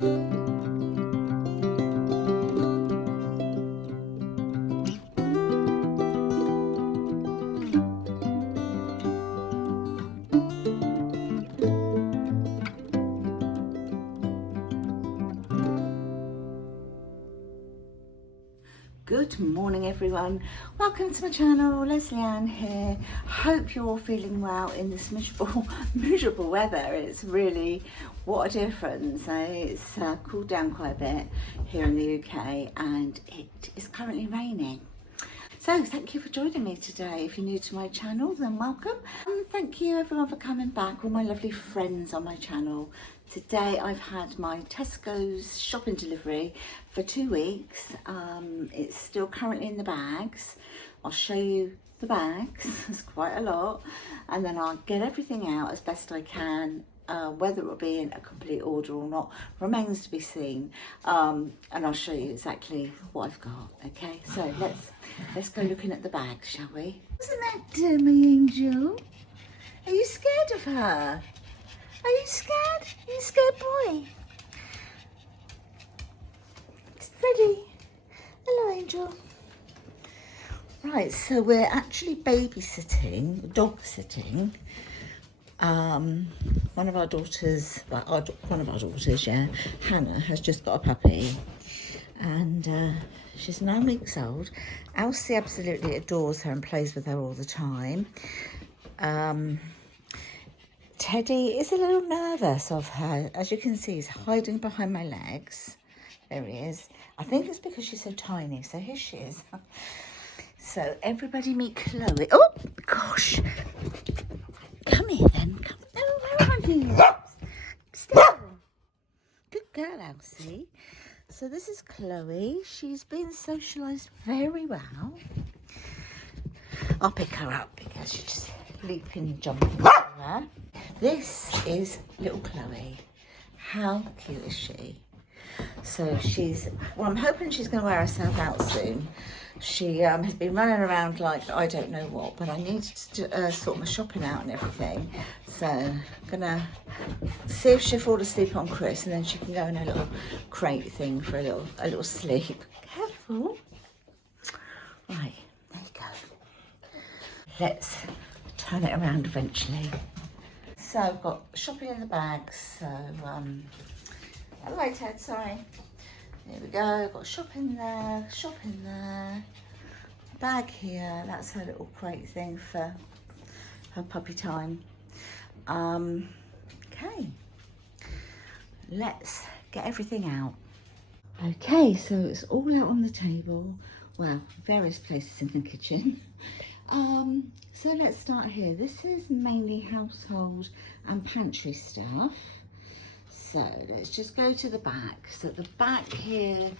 Good morning everyone, welcome to my channel. Lesleyanne here. Hope you're all feeling well in this miserable weather. It's really, what a difference. It's cooled down quite a bit here in the UK and it is currently raining. So thank you for joining me today. If you're new to my channel, then welcome. And thank you everyone for coming back, all my lovely friends on my channel. Today I've had my Tesco's shopping delivery for 2 weeks. It's still currently in the bags. I'll show you the bags, there's quite a lot. And then I'll get everything out as best I can. Whether it will be in a complete order or not remains to be seen, and I'll show you exactly what I've got. Okay, so let's go looking at the bags, shall we? Isn't that my angel? Are you scared of her? Are you scared? Are you a scared boy? Ready? Hello, angel. Right, so we're actually babysitting, dog sitting. One of our daughters, yeah, Hannah, has just got a puppy, and she's 9 weeks old. Elsie absolutely adores her and plays with her all the time. Teddy is a little nervous of her. As you can see, he's hiding behind my legs. There he is. I think it's because she's so tiny. So here she is. So everybody meet Chloe. Oh gosh. Come here then. Come. Oh, where are you? Still. Good girl, Elsie. So this is Chloe. She's been socialised very well. I'll pick her up because she's just leaping and jumping everywhere. This is little Chloe. How cute is she? So I'm hoping she's going to wear herself out soon. She has been running around like I don't know what, but I need to sort my shopping out and everything. So I'm going to see if she'll fall asleep on Chris, and then she can go in her little crate thing for a little sleep. Careful. Right, there you go. Let's turn it around eventually. So I've got shopping in the bags. So, hello Ted, sorry. There we go, got shopping there, bag here, that's her little crate thing for her puppy time. Okay, let's get everything out. Okay, so it's all out on the table, well, various places in the kitchen. So let's start here. This is mainly household and pantry stuff. So let's just go to the back. So at the back here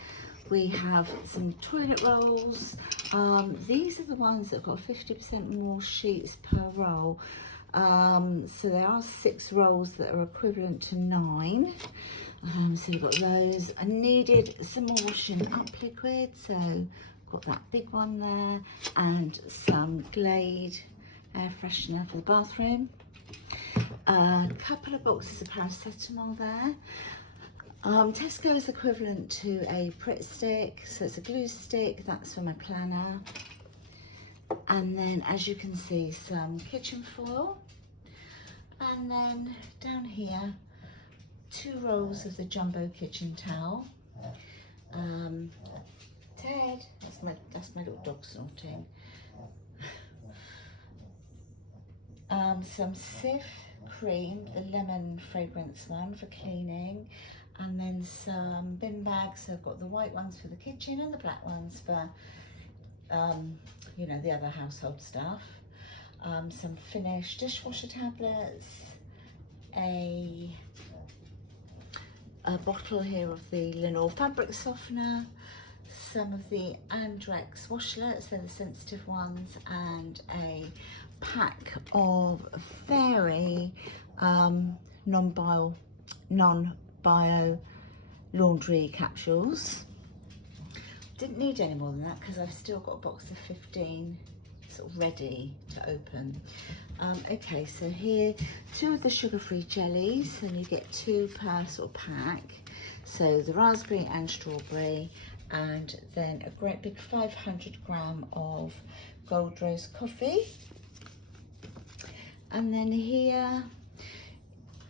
we have some toilet rolls. These are the ones that have got 50% more sheets per roll. So there are 6 rolls that are equivalent to 9. So you've got those. I needed some more washing up liquid, so got that big one there, and some Glade air freshener for the bathroom. A couple of boxes of paracetamol there. Tesco is equivalent to a Pritt stick, so it's a glue stick, that's for my planner. And then, as you can see, some kitchen foil. And then down here, 2 rolls of the jumbo kitchen towel. Ted, that's my little dog snorting. Some Cif cream, the lemon fragrance one for cleaning, and then some bin bags. So I've got the white ones for the kitchen and the black ones for you know, the other household stuff. Some Finish dishwasher tablets, a bottle here of the Lenore fabric softener, some of the Andrex washlets, they're the sensitive ones, and a pack of Fairy non-bio laundry capsules. Didn't need any more than that because I've still got a box of 15 sort of ready to open. Okay, so here 2 of the sugar-free jellies, and you get 2 per sort of pack. So the raspberry and strawberry, and then a great big 500g of gold roast coffee. And then here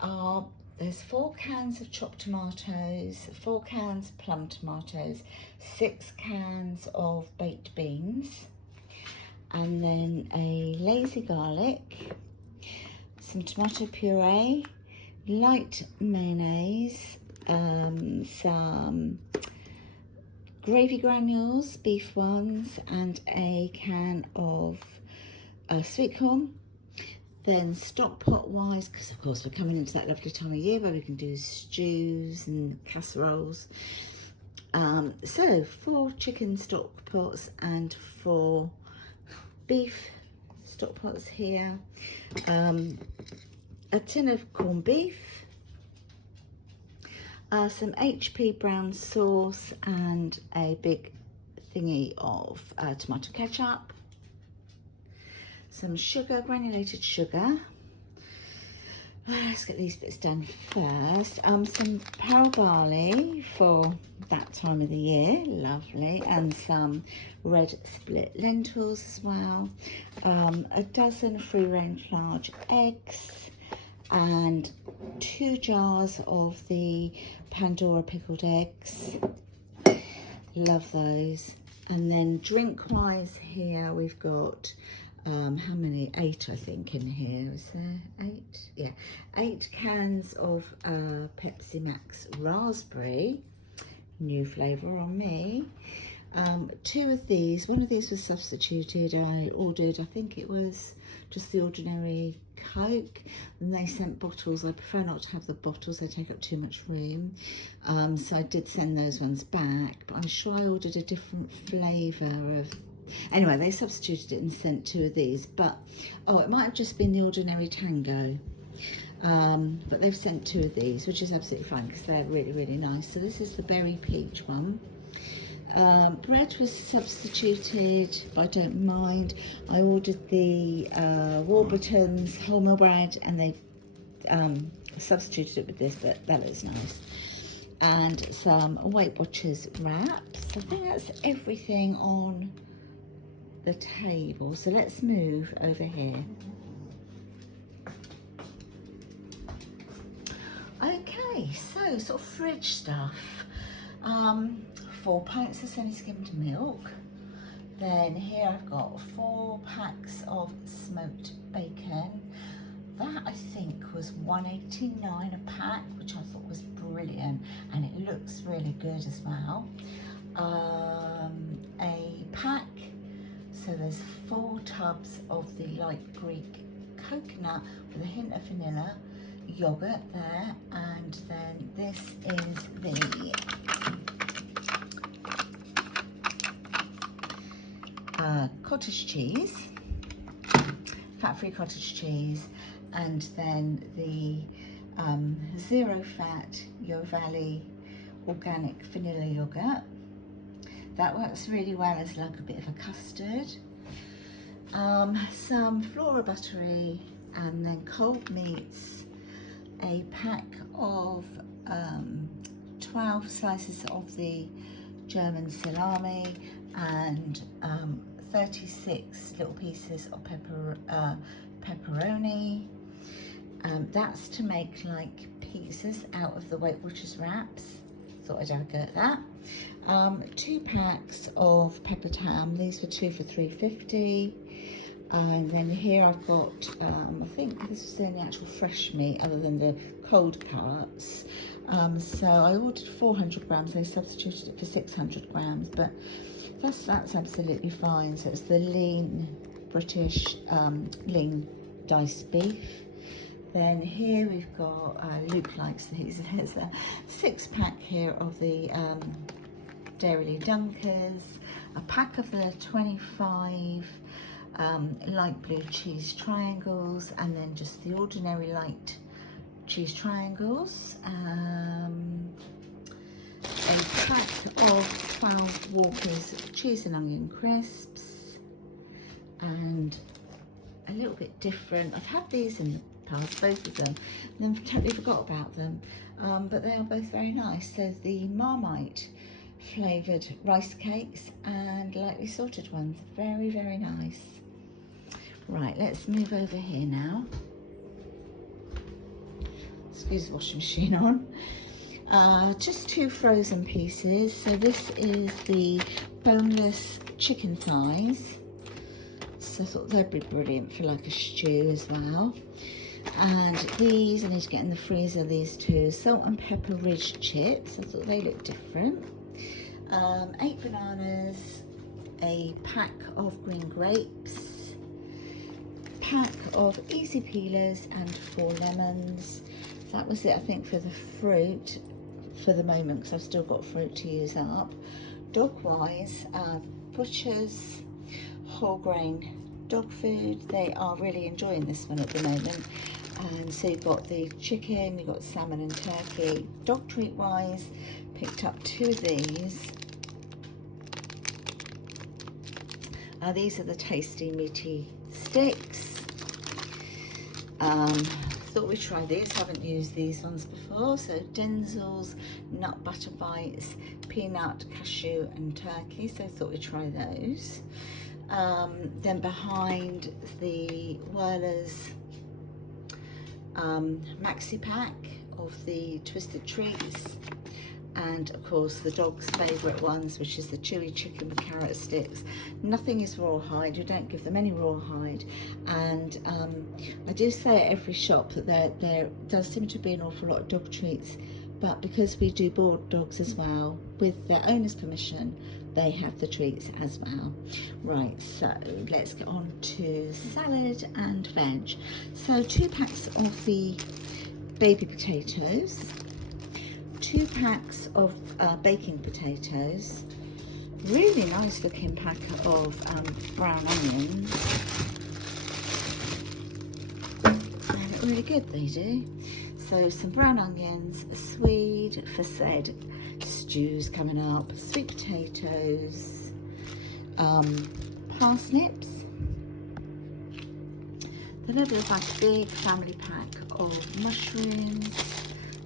are, there's 4 cans of chopped tomatoes, 4 cans of plum tomatoes, 6 cans of baked beans, and then a lazy garlic, some tomato puree, light mayonnaise, some gravy granules, beef ones, and a can of sweet corn. Then stock pot wise, because of course we're coming into that lovely time of year where we can do stews and casseroles. So 4 chicken stock pots and 4 beef stock pots here. A tin of corned beef, some HP brown sauce, and a big thingy of tomato ketchup, some sugar, granulated sugar. Let's get these bits done first. Some pearl barley for that time of the year, lovely, and some red split lentils as well. A dozen free range large eggs, and 2 jars of the Pandora pickled eggs. Love those. And then drink wise here we've got how many? 8 I think in here. Is there 8? Yeah, 8 cans of Pepsi Max raspberry, new flavour on me. 2 of these, one of these was substituted. I ordered, I think it was just the ordinary Coke, and they sent bottles. I prefer not to have the bottles, they take up too much room, so I did send those ones back, but I'm sure I ordered a different flavour of, anyway, they substituted it and sent 2 of these, but oh, it might have just been the ordinary Tango, but they've sent 2 of these, which is absolutely fine because they're really, really nice. So this is the berry peach one. Bread was substituted, but I don't mind. I ordered the Warburton's wholemeal bread, and they substituted it with this, but that looks nice. And some Weight Watchers wraps. I think that's everything on the table. So let's move over here. Okay, so sort of fridge stuff. 4 pints of semi-skimmed milk. Then here I've got 4 packs of smoked bacon. That I think was $1.89 a pack, which I thought was brilliant, and it looks really good as well. A pack, so there's 4 tubs of the light Greek coconut with a hint of vanilla, yogurt there, and then this is the cottage cheese, fat-free cottage cheese, and then the zero fat Yo Valley organic vanilla yogurt. That works really well as like a bit of a custard. Some Flora buttery, and then cold meats, a pack of 12 slices of the German salami, and 36 little pieces of pepperoni. That's to make like pizzas out of the Weight Watchers wraps. Thought I'd have a go at that. 2 packs of peppered ham. These were 2 for $3.50. And then here I've got, I think this is the actual fresh meat other than the cold cuts. So I ordered 400 grams. They substituted it for 600 grams, but that's absolutely fine. So it's the lean British lean diced beef. Then here we've got, Luke likes these, there's a 6-pack here of the Dairy Dunkers, a pack of the 25 light blue cheese triangles, and then just the ordinary light cheese triangles. A pack of 12 Walker's cheese and onion crisps, and a little bit different. I've had these in the past both of them and then totally forgot about them. But they are both very nice. So the Marmite flavoured rice cakes and lightly salted ones, very, very nice. Right, let's move over here now. Excuse the washing machine on. Just 2 frozen pieces. So this is the boneless chicken thighs. So I thought they'd be brilliant for like a stew as well. And these, I need to get in the freezer, these 2 salt and pepper ridge chips. I thought they looked different. 8 bananas, a pack of green grapes, pack of easy peelers and 4 lemons. So that was it, I think, for the fruit for the moment, because I've still got fruit to use up. Dog wise, Butcher's whole grain dog food. They are really enjoying this one at the moment. And so you've got the chicken, you've got salmon and turkey. Dog treat wise, picked up 2 of these. These are the tasty meaty sticks. Thought we'd try these, haven't used these ones before. So Denzel's nut butter bites, peanut, cashew and turkey. So thought we'd try those. Then behind the Whirlers maxi pack of the twisted treats, and of course the dog's favourite ones, which is the chewy chicken with carrot sticks. Nothing is rawhide, you don't give them any rawhide. And I do say at every shop that there does seem to be an awful lot of dog treats, but because we do board dogs as well, with their owner's permission, they have the treats as well. Right, so let's get on to salad and veg. So 2 packs of the baby potatoes, 2 packs of baking potatoes, really nice looking pack of brown onions. They look really good, they do. So some brown onions, a swede for said stews coming up, sweet potatoes, parsnips. Then there's like a big family pack of mushrooms,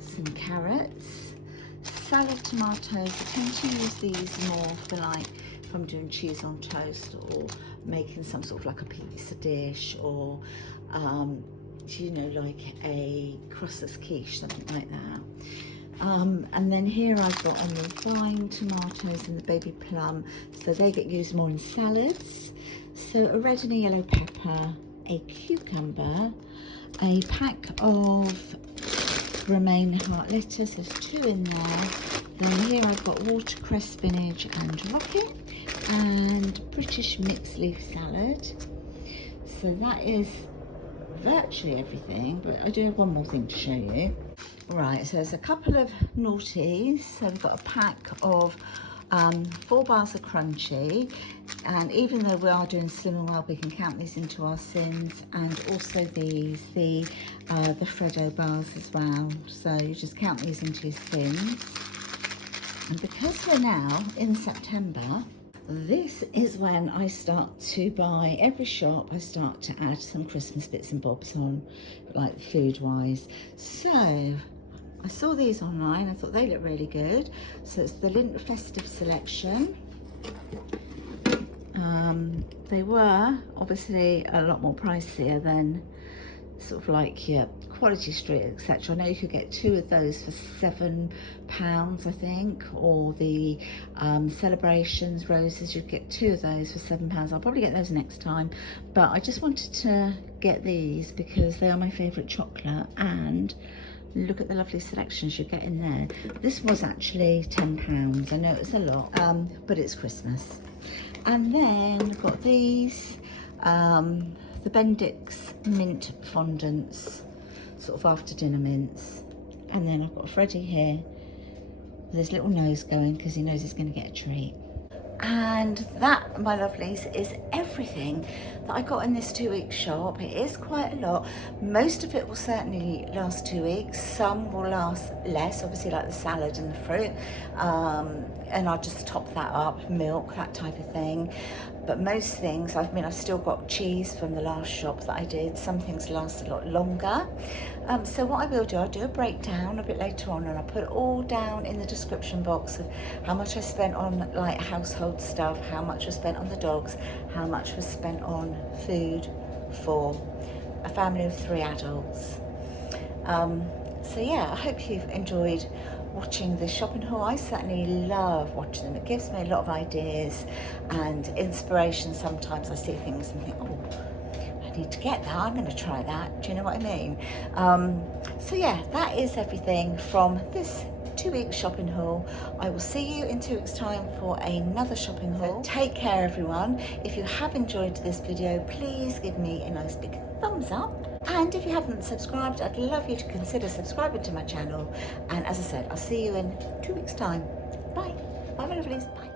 some carrots, salad tomatoes. I tend to use these more for like if I'm doing cheese on toast or making some sort of like a pizza dish, or you know, like a crustless quiche, something like that. And then here I've got on the vine tomatoes and the baby plum, so they get used more in salads. So a red and a yellow pepper, a cucumber, a pack of romaine heart lettuce, there's 2 in there. Then here I've got watercress, spinach and rocket, and British mixed leaf salad. So that is virtually everything, but I do have one more thing to show you. Right, so there's a couple of naughties. So we've got a pack of 4 bars of crunchy, and even though we are doing slim and well, we can count these into our sins. And also these, the Freddo bars as well, so you just count these into your sins. And because we're now in September, this is when I start to buy, every shop I start to add some Christmas bits and bobs on, like food wise. So I saw these online, I thought they look really good. So it's the Lindt Festive Selection. They were obviously a lot more pricier than sort of like your Quality Street, etc. I know you could get 2 of those for £7, I think, or the Celebrations roses, you'd get 2 of those for £7. I'll probably get those next time, but I just wanted to get these because they are my favourite chocolate, and look at the lovely selections you get in there. This was actually £10. I know it was a lot, but it's Christmas. And then we've got these, the Bendix mint fondants, sort of after dinner mints. And then I've got Freddie here with his little nose going because he knows he's going to get a treat. And that, my lovelies, is everything that I got in this 2-week shop. It is quite a lot. Most of it will certainly last 2 weeks. Some will last less, obviously, like the salad and the fruit. And I'll just top that up, milk, that type of thing. But most things, I've still got cheese from the last shop that I did. Some things last a lot longer. So what I will do, I'll do a breakdown a bit later on, and I'll put it all down in the description box of how much I spent on like household stuff, how much was spent on the dogs, how much was spent on food for a family of 3 adults. So yeah, I hope you've enjoyed watching this shopping haul. I certainly love watching them. It gives me a lot of ideas and inspiration. Sometimes I see things and think, oh, I need to get that, I'm going to try that. Do you know what I mean? So yeah, that is everything from this 2-week shopping haul. I will see you in 2 weeks time for another shopping haul. So take care everyone. If you have enjoyed this video, please give me a nice big thumbs up. And if you haven't subscribed, I'd love you to consider subscribing to my channel. And as I said, I'll see you in 2 weeks time. Bye. Bye my lovelies. Bye.